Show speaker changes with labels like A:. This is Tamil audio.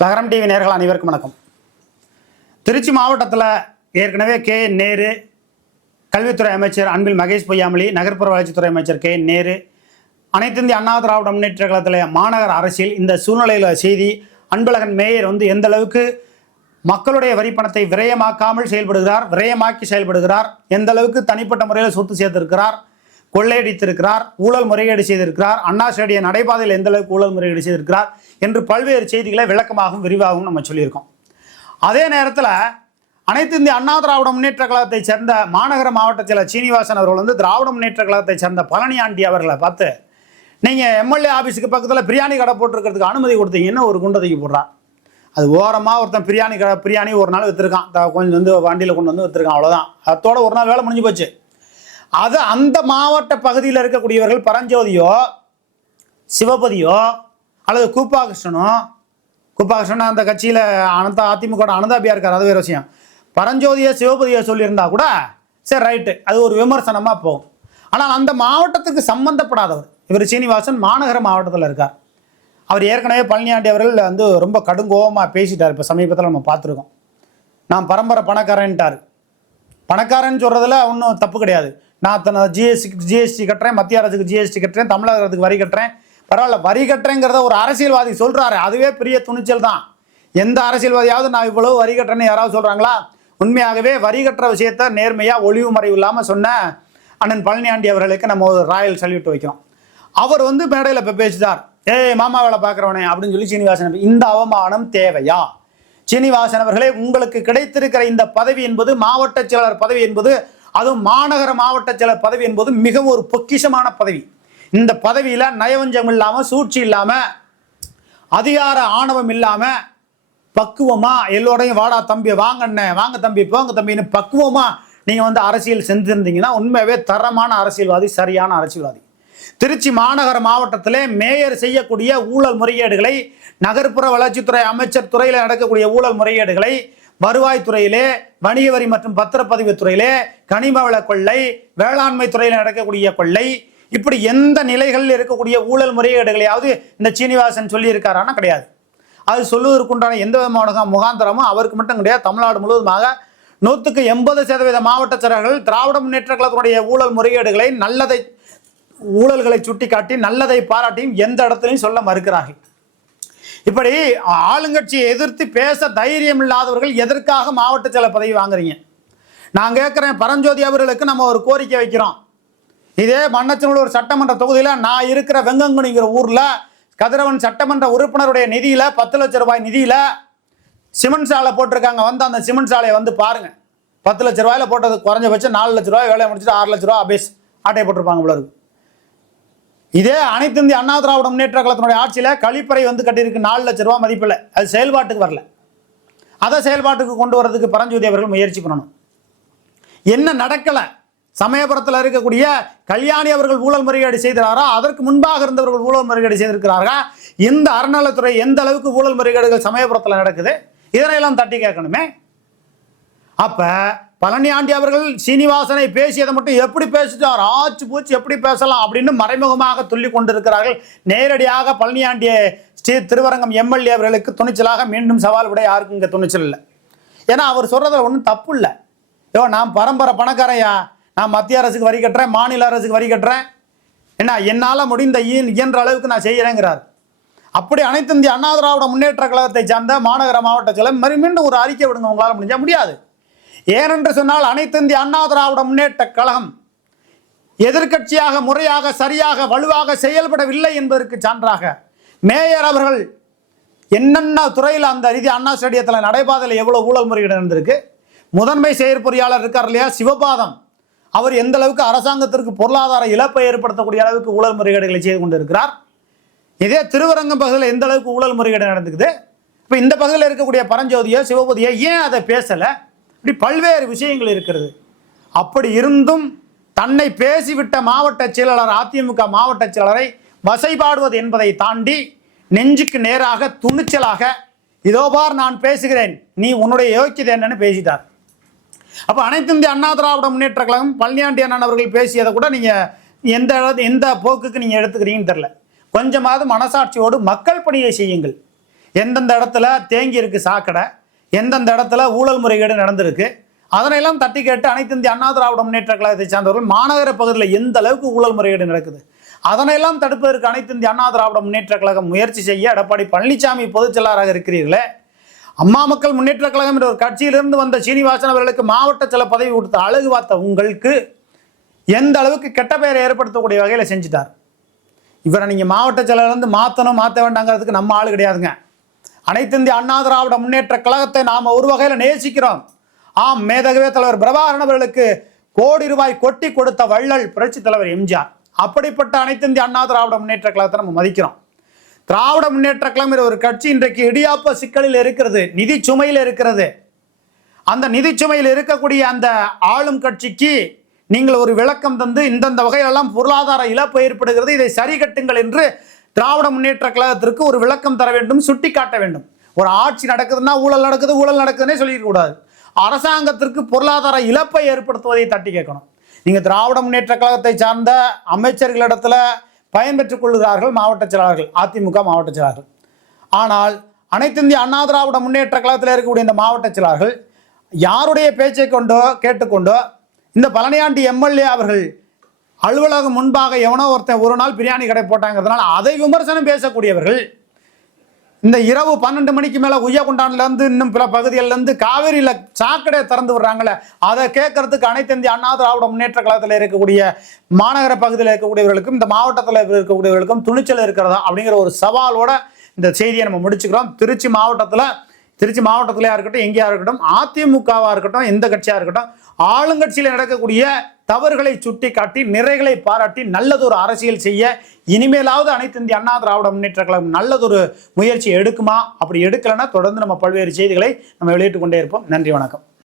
A: நகரம் டிவி நேர்கள் அனைவருக்கும் வணக்கம். திருச்சி மாவட்டத்தில் ஏற்கனவே கே என் நேரு கல்வித்துறை அமைச்சர் அன்பில் மகேஷ் பொய்யாமொழி நகர்ப்புற வளர்ச்சித்துறை அமைச்சர் கே என் நேரு அனைத்து இந்திய அண்ணா திராவிட முன்னேற்ற கழகத்தில் மாநகர அரசியல் இந்த சூழ்நிலையில் செய்தி அன்பழகன் மேயர் வந்து எந்த அளவுக்கு மக்களுடைய வரி பணத்தை விரயமாக்காமல் செயல்படுகிறார் விரயமாக்கி செயல்படுகிறார் எந்த அளவுக்கு தனிப்பட்ட முறையில் சொத்து சேர்த்திருக்கிறார் கொள்ளையடித்திருக்கிறார் ஊழல் முறைகேடு செய்திருக்கிறார் அண்ணா ஸ்டேடிய நடைபாதையில் எந்த அளவுக்கு ஊழல் முறைகேடு செய்திருக்கிறார் என்று பல்வேறு செய்திகளை விளக்கமாகவும் விரிவாகவும் நம்ம சொல்லியிருக்கோம். அதே நேரத்தில் அனைத்து இந்திய அண்ணா திராவிட முன்னேற்ற கழகத்தைச் சேர்ந்த மாநகர மாவட்டத்தில் சீனிவாசன் அவர்கள் வந்து திராவிட முன்னேற்ற கழகத்தைச் சேர்ந்த பழனி ஆண்டி அவர்களை பார்த்து நீங்கள் எம்எல்ஏ ஆஃபீஸுக்கு பக்கத்தில் பிரியாணி கடை போட்டிருக்கிறதுக்கு அனுமதி கொடுத்தீங்கன்னு ஒரு குண்டதைக்கு போடுறான் அது ஓரமாக ஒருத்தன் பிரியாணி கடை பிரியாணி ஒரு நாள் விற்றுருக்கான் த- கொஞ்சம் வந்து வண்டியில் கொண்டு வந்து விற்றுருக்கான் அவ்வளோதான் அதோட ஒரு நாள் வேலை முடிஞ்சு போச்சு. அது அந்த மாவட்ட பகுதியில் இருக்கக்கூடியவர்கள் பரஞ்சோதியோ சிவபதியோ அல்லது கூப்பாகிருஷ்ணனோ கூப்பாகிருஷ்ணன் அந்த கட்சியில் அனந்தா அதிமுக அனந்தாபியா இருக்கார் அது வேறு விஷயம். பரஞ்சோதியோ சிவபதியோ சொல்லியிருந்தா கூட சரி ரைட்டு அது ஒரு விமர்சனமாக போகும். ஆனால் அந்த மாவட்டத்துக்கு சம்பந்தப்படாதவர் இவர் சீனிவாசன் மாநகர மாவட்டத்தில் இருக்கார். அவர் ஏற்கனவே பழனியாண்டி அவர்கள் வந்து ரொம்ப கடுங்கோவமாக பேசிட்டார் இப்போ சமீபத்தில் நம்ம பார்த்துருக்கோம். நான் பரம்பரை பணக்காரன்ட்டார். பணக்காரன் சொல்கிறதுல ஒன்றும் தப்பு கிடையாது. நான் தன ஜிஎஸ்டி ஜிஎஸ்டி கட்டுறேன் மத்திய அரசுக்கு ஜிஎஸ்டி கட்டுறேன் தமிழக அரசுக்கு வரி கட்டுறேன். பரவாயில்ல வரி கட்டுறேங்கிறத ஒரு அரசியல்வாதி சொல்கிறாரு அதுவே பெரிய துணிச்சல் தான். எந்த அரசியல்வாதியாவது நான் இவ்வளவு வரி கட்டுறேன்னு யாராவது சொல்கிறாங்களா உண்மையாகவே வரி கட்டுற விஷயத்த நேர்மையாக ஒளிவு மறைவு இல்லாமல் சொன்ன அண்ணன் பழனியாண்டி அவர்களுக்கு நம்ம ஒரு ராயல் சல்யூட் வைக்கிறோம். அவர் வந்து மேடையில் இப்போ பேசிட்டார். ஏய் மாமா வேலை பார்க்குறவனே அப்படின்னு சொல்லி சீனிவாசன் இந்த அவமானம் தேவையா? சீனிவாசன் அவர்களே உங்களுக்கு கிடைத்திருக்கிற இந்த பதவி என்பது மாவட்ட செயலர் பதவி என்பது அதுவும் மாநகர மாவட்ட செயலர் பதவி என்பது மிகவும் ஒரு பொக்கிஷமான பதவி. இந்த பதவியில் நயவஞ்சம் இல்லாமல் சூழ்ச்சி இல்லாமல் அதிகார ஆணவம் இல்லாமல் பக்குவமாக எல்லோரையும் வாடா தம்பி வாங்கண்ணே வாங்க தம்பி போங்க தம்பின்னு பக்குவமாக நீங்கள் வந்து அரசியல் செஞ்சுருந்தீங்கன்னா உண்மையாகவே தரமான அரசியல்வாதி சரியான அரசியல்வாதி. திருச்சி மாநகர மாவட்டத்திலே மேயர் செய்யக்கூடிய ஊழல் முறைகேடுகளை நகர்ப்புற வளர்ச்சித்துறை அமைச்சர் துறையில் நடக்கக்கூடிய ஊழல் முறைகேடுகளை வருவாய்த்துறையிலே வணிக வரி மற்றும் பத்திரப்பதிவு துறையிலே கனிம வள கொள்ளை வேளாண்மை துறையில் நடக்கக்கூடிய கொள்ளை இப்படி எந்த நிலைகளில் இருக்கக்கூடிய ஊழல் முறைகேடுகளையாவது இந்த சீனிவாசன் சொல்லியிருக்காரானா கிடையாது. அது சொல்லுவதற்குண்டான எந்த விதமான முகாந்திரமும் அவருக்கு மட்டும் கிடையாது. தமிழ்நாடு முழுவதுமாக நூற்றுக்கு எண்பது சதவீத மாவட்ட செயலர்கள் திராவிட முன்னேற்ற கழகத்துடைய ஊழல் முறைகேடுகளை நல்லதை ஊழல்களை சுட்டிக்காட்டி நல்லதை பாராட்டியும் எந்த இடத்துலையும் சொல்ல மறுக்கிறார்கள். இப்படி ஆளுங்கட்சியை எதிர்த்து பேச தைரியம் இல்லாதவர்கள் எதற்காக மாவட்ட செயலர் பதவி வாங்குறீங்க? நான் கேட்குறேன் பரஞ்சோதி அவர்களுக்கு நம்ம ஒரு கோரிக்கை வைக்கிறோம். இதே மன்னச்சநல்லூர் சட்டமன்ற தொகுதியில் நான் இருக்கிற வெங்கங்குனிங்கிற ஊரில் கதிரவன் சட்டமன்ற உறுப்பினருடைய நிதியில் பத்து லட்ச ரூபாய் நிதியில் சிமெண்ட் சாலை போட்டிருக்காங்க. வந்து அந்த சிமெண்ட் சாலையை வந்து பாருங்க. பத்து லட்ச ரூபாயில் போட்டது குறைஞ்சபட்சம் நாலு லட்ச ரூபாய் வேலையை முடிச்சுட்டு ஆறு லட்ச ரூபா அபேஸ் ஆட்டையை போட்டிருப்பாங்க இவ்வளோ இதே அனைத்து இந்திய அண்ணா திராவிட முன்னேற்ற கழகத்தினுடைய ஆட்சியில் கழிப்பறை வந்து கட்டியிருக்கு நாலு லட்ச ரூபா மதிப்பில். அது செயல்பாட்டுக்கு வரல. அதை செயல்பாட்டுக்கு கொண்டு வரதுக்கு பரஞ்சோதி அவர்கள் முயற்சி பண்ணணும். என்ன நடக்கலை? சமயபுரத்தில் இருக்கக்கூடிய கல்யாணி அவர்கள் ஊழல் முறைகேடு செய்தாரா அதற்கு முன்பாக இருந்தவர்கள் ஊழல் முறைகேடு செய்திருக்கிறார்கள்? இந்த அறநிலைத்துறை எந்த அளவுக்கு ஊழல் முறைகேடுகள் சமயபுரத்தில் நடக்குது? இதனையெல்லாம் தட்டி கேட்கணுமே. அப்ப பழனியாண்டி அவர்கள் சீனிவாசனை பேசியதை மட்டும் எப்படி பேசிட்டார்? ஆச்சு பூச்சி எப்படி பேசலாம் அப்படின்னு மறைமுகமாக துள்ளி கொண்டிருக்கிறார்கள். நேரடியாக பழனியாண்டிய ஸ்ரீ திருவரங்கம் எம்எல்ஏ அவர்களுக்கு துணிச்சலாக மீண்டும் சவால் விட யாருக்கும் இங்கே துணிச்சல் இல்லை. ஏன்னா அவர் சொல்றதுல ஒன்றும் தப்பு இல்லை. யோ நான் பரம்பரை பணக்காரையா? நான் மத்திய அரசுக்கு வரி கட்டுறேன் மாநில அரசுக்கு வரி கட்டுறேன். என்ன என்னால் முடிந்த இயன்- இயன்ற அளவுக்கு நான் செய்கிறேங்கிறார் அப்படி அனைத்து இந்திய அண்ணா திராவிட முன்னேற்ற கழகத்தை சார்ந்த மாநகர மாவட்ட செயலர் மறு மீண்டும் ஒரு அறிக்கை விடுங்க உங்களால் முடிஞ்சால் முடியாது. ஏனென்று சொன்னால் அனைத்து இந்திய அண்ணா திராவிட முன்னேற்ற கழகம் எதிர்க்கட்சியாக முறையாக சரியாக வலுவாக செயல்படவில்லை என்பதற்கு சான்றாக மேயர் அவர்கள் என்னென்ன துறையில் அந்த ரீதி அண்ணா ஸ்டேடியத்தில் நடைபாதையில் எவ்வளோ ஊழல் முறையீடு நடந்திருக்கு? முதன்மை செயற்பொறியாளர் இருக்கார் இல்லையா? சிவபாதம். அவர் எந்த அளவுக்கு அரசாங்கத்திற்கு பொருளாதார இழப்பை ஏற்படுத்தக்கூடிய அளவுக்கு ஊழல் முறைகேடுகளை செய்து கொண்டிருக்கிறார்? இதே திருவரங்கம் பகுதியில் எந்த அளவுக்கு ஊழல் முறைகேடு நடந்துக்குது? இப்போ இந்த பகுதியில் இருக்கக்கூடிய பரஞ்சோதியோ சிவபதியோ ஏன் அதை பேசலை? இப்படி பல்வேறு விஷயங்கள் இருக்கிறது. அப்படி இருந்தும் தன்னை பேசிவிட்ட மாவட்ட செயலாளர் அதிமுக மாவட்ட செயலரை வசைபாடுவது என்பதை தாண்டி நெஞ்சுக்கு நேராக துணிச்சலாக இதோ பார் நான் பேசுகிறேன் நீ உன்னுடைய யோக்கியதை என்னன்னு பேசிட்டார். அப்போ அனைத்து இந்திய அண்ணா திராவிட முன்னேற்ற கழகம் பழனியாண்டி அண்ணன் அவர்கள் பேசியதை கூட நீங்கள் எந்த எந்த போக்குக்கு நீங்கள் எடுத்துக்கிறீங்கன்னு தெரில கொஞ்சமாவது மனசாட்சியோடு மக்கள் பணியை செய்யுங்கள். எந்தெந்த இடத்துல தேங்கி இருக்கு சாக்கடை எந்தெந்த இடத்துல ஊழல் முறைகேடு நடந்திருக்கு அதனையெல்லாம் தட்டி கேட்டு அனைத்து இந்திய அண்ணா திராவிட முன்னேற்ற கழகத்தை சார்ந்தவர்கள் மாநகர பகுதியில் எந்த அளவுக்கு ஊழல் முறைகேடு நடக்குது? அதனையெல்லாம் தடுப்பதற்கு அனைத்து இந்திய அண்ணா திராவிட முன்னேற்ற கழகம் முயற்சி செய்ய எடப்பாடி பழனிசாமி பொதுச் செயலாளராக இருக்கிறீர்களே. அம்மா மக்கள் முன்னேற்ற கழகம் என்ற ஒரு கட்சியிலிருந்து வந்த சீனிவாசன் அவர்களுக்கு மாவட்ட சில பதவி கொடுத்த அழகு பார்த்த உங்களுக்கு எந்த அளவுக்கு கெட்ட பெயரை ஏற்படுத்தக்கூடிய வகையில் செஞ்சுட்டார். இவரை நீங்கள் மாவட்ட செயலாளர்லேருந்து மாற்றணும் மாற்ற வேண்டாங்கிறதுக்கு நம்ம ஆள் கிடையாதுங்க. அனைத்து இந்திய அண்ணா திராவிட முன்னேற்ற கழகத்தை நாம் ஒரு வகையில் நேசிக்கிறோம். ஆம் மேதகவே தலைவர் பிரபாகரன் அவர்களுக்கு கோடி ரூபாய் கொட்டி கொடுத்த வள்ளல் புரட்சி தலைவர் எம்ஜிஆர். அப்படிப்பட்ட அனைத்து இந்திய அண்ணா திராவிட முன்னேற்ற கழகத்தை நம்ம மதிக்கிறோம். திராவிட முன்னேற்ற கழகம் ஒரு கட்சி இன்றைக்கு இடியாப்ப சிக்கலில் இருக்கிறது நிதி சுமையில் இருக்கிறது. அந்த நிதி சுமையில் இருக்கக்கூடிய அந்த ஆளும் கட்சிக்கு நீங்கள் ஒரு விளக்கம் தந்து இந்தந்த வகையிலெல்லாம் பொருளாதார இழப்பு ஏற்படுகிறது இதை சரி கட்டுங்கள் என்று திராவிட முன்னேற்ற கழகத்திற்கு ஒரு விளக்கம் தர வேண்டும் சுட்டி காட்ட வேண்டும். ஒரு ஆட்சி நடக்குதுன்னா ஊழல் நடக்குது ஊழல் நடக்குதுன்னே சொல்லிடக்கூடாது அரசாங்கத்திற்கு பொருளாதார இழப்பை ஏற்படுத்துவதை தட்டி கேட்கணும். நீங்கள் திராவிட முன்னேற்ற கழகத்தை சார்ந்த அமைச்சர்களிடத்தில் பயன்பெற்றுக் கொள்கிறார்கள் மாவட்ட செயலாளர்கள் அதிமுக மாவட்ட செயலாளர்கள். ஆனால் அனைத்து இந்திய அண்ணா திராவிட முன்னேற்ற கழகத்தில் இருக்கக்கூடிய இந்த மாவட்ட செயலாளர்கள் யாருடைய பேச்சை கொண்டோ கேட்டுக்கொண்டோ இந்த பழனியாண்டி எம்எல்ஏ அவர்கள் அலுவலகம் முன்பாக எவனோ ஒருத்தன் ஒரு நாள் பிரியாணி கடை போட்டாங்கிறதுனால அதை விமர்சனம் பேசக்கூடியவர்கள் இந்த இரவு பன்னெண்டு மணிக்கு மேலே உய்யகுண்டான்லேருந்து இன்னும் பிற பகுதிகளிலேருந்து காவிரியில் சாக்கடை திறந்து விடுறாங்களே அதை கேட்கறதுக்கு அனைத்து இந்திய அண்ணா திராவிட முன்னேற்ற கழகத்தில் இருக்கக்கூடிய மாநகர பகுதியில் இருக்கக்கூடியவர்களுக்கும் இந்த மாவட்டத்தில் இருக்கக்கூடியவர்களுக்கும் துணிச்சல் இருக்கிறதா அப்படிங்கிற ஒரு சவாலோட இந்த செய்தியை நம்ம முடிச்சுக்கிறோம். திருச்சி மாவட்டத்தில் திருச்சி மாவட்டத்திலையா இருக்கட்டும் எங்கேயா இருக்கட்டும் அதிமுகவாக இருக்கட்டும் எந்த கட்சியாக இருக்கட்டும் ஆளுங்கட்சியில் நடக்கக்கூடிய தவறுகளை சுட்டி காட்டி நிறைகளை பாராட்டி நல்லதொரு அரசியல் செய்ய இனிமேலாவது அனைத்து இந்திய அண்ணா திராவிட முன்னேற்ற கழகம் நல்லதொரு முயற்சி எடுக்குமா? அப்படி எடுக்கலைன்னா தொடர்ந்து நம்ம பல்வேறு செய்திகளை நம்ம வெளியிட்டு கொண்டே இருப்போம். நன்றி வணக்கம்.